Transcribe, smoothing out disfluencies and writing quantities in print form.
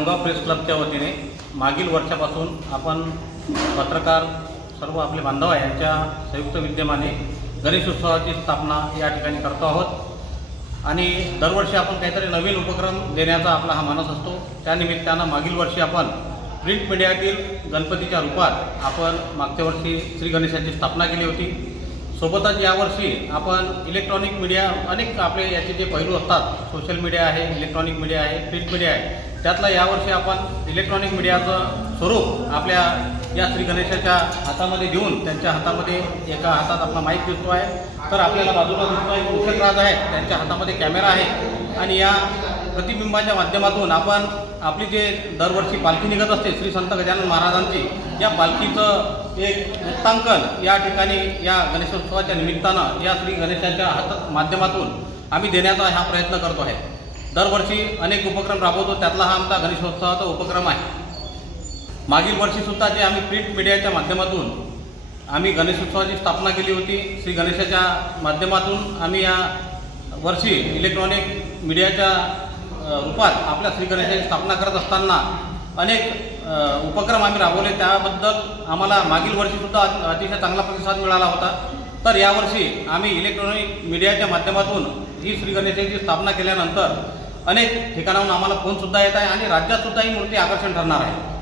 Khamgaon press क्लबच्या वतीने मागील वर्षापासून आपण पत्रकार सर्व आपले बांधव यांच्या संयुक्त विद्यमाने गणेशोत्सवाची स्थापना या ठिकाणी करतो आहोत आणि दरवर्षी आपण काहीतरी नवीन उपक्रम देण्याचा आपला हा मानस असतो। त्या निमित्तानं मागील वर्षी आपण प्रिंट मीडियातील गणपतीच्या रूपात आपण मागच्या वर्षी श्री गणेशाची स्थापना केली होती। सोबतच यावर्षी आपण इलेक्ट्रॉनिक मीडिया अनेक आपले याचे जे पैलू असतात, सोशल मीडिया आहे, इलेक्ट्रॉनिक मीडिया आहे, प्रिंट मीडिया आहे, त्यातला यावर्षी आपण इलेक्ट्रॉनिक मीडियाचं स्वरूप आपल्या या श्री गणेशाच्या हातामध्ये देऊन त्यांच्या हातामध्ये एका हातात आपला माईक दिसतो आहे, तर आपल्याला बाजूला दिसतो आहे कुशलराज आहे, त्यांच्या हातामध्ये कॅमेरा आहे आणि या प्रतिबिंबाच्या माध्यमातून आपण आपली जे दरवर्षी पालखी निघत असते श्री संत गजानन महाराजांची, या पालखीचं एक वृत्तांकन या ठिकाणी या गणेशोत्सवाच्या निमित्तानं या श्री गणेशाच्या माध्यमातून आम्ही देण्याचा हा प्रयत्न करतो आहे। दरवर्षी अनेक उपक्रम राबवतो, त्यातला हा आमचा गणेशोत्सवाचा उपक्रम आहे। मागील वर्षीसुद्धा जे आम्ही प्रिंट मीडियाच्या माध्यमातून आम्ही गणेशोत्सवाची स्थापना केली होती, श्री गणेशाच्या माध्यमातून आम्ही या वर्षी इलेक्ट्रॉनिक मीडियाच्या रूपात आपल्या श्री गणेशाची स्थापना करत असताना अनेक उपक्रम आम्ही राबवले, त्याबद्दल आम्हाला मागील वर्षीसुद्धा अतिशय चांगला प्रतिसाद मिळाला होता। तर यावर्षी आम्ही इलेक्ट्रॉनिक मीडियाच्या माध्यमातून ही श्री गणेशाची स्थापना केल्यानंतर अनेक ठिकाणाहून आम्हाला फोनसुद्धा येत आहे आणि राज्यातसुद्धा ही मूर्ती आकर्षण ठरणार आहे।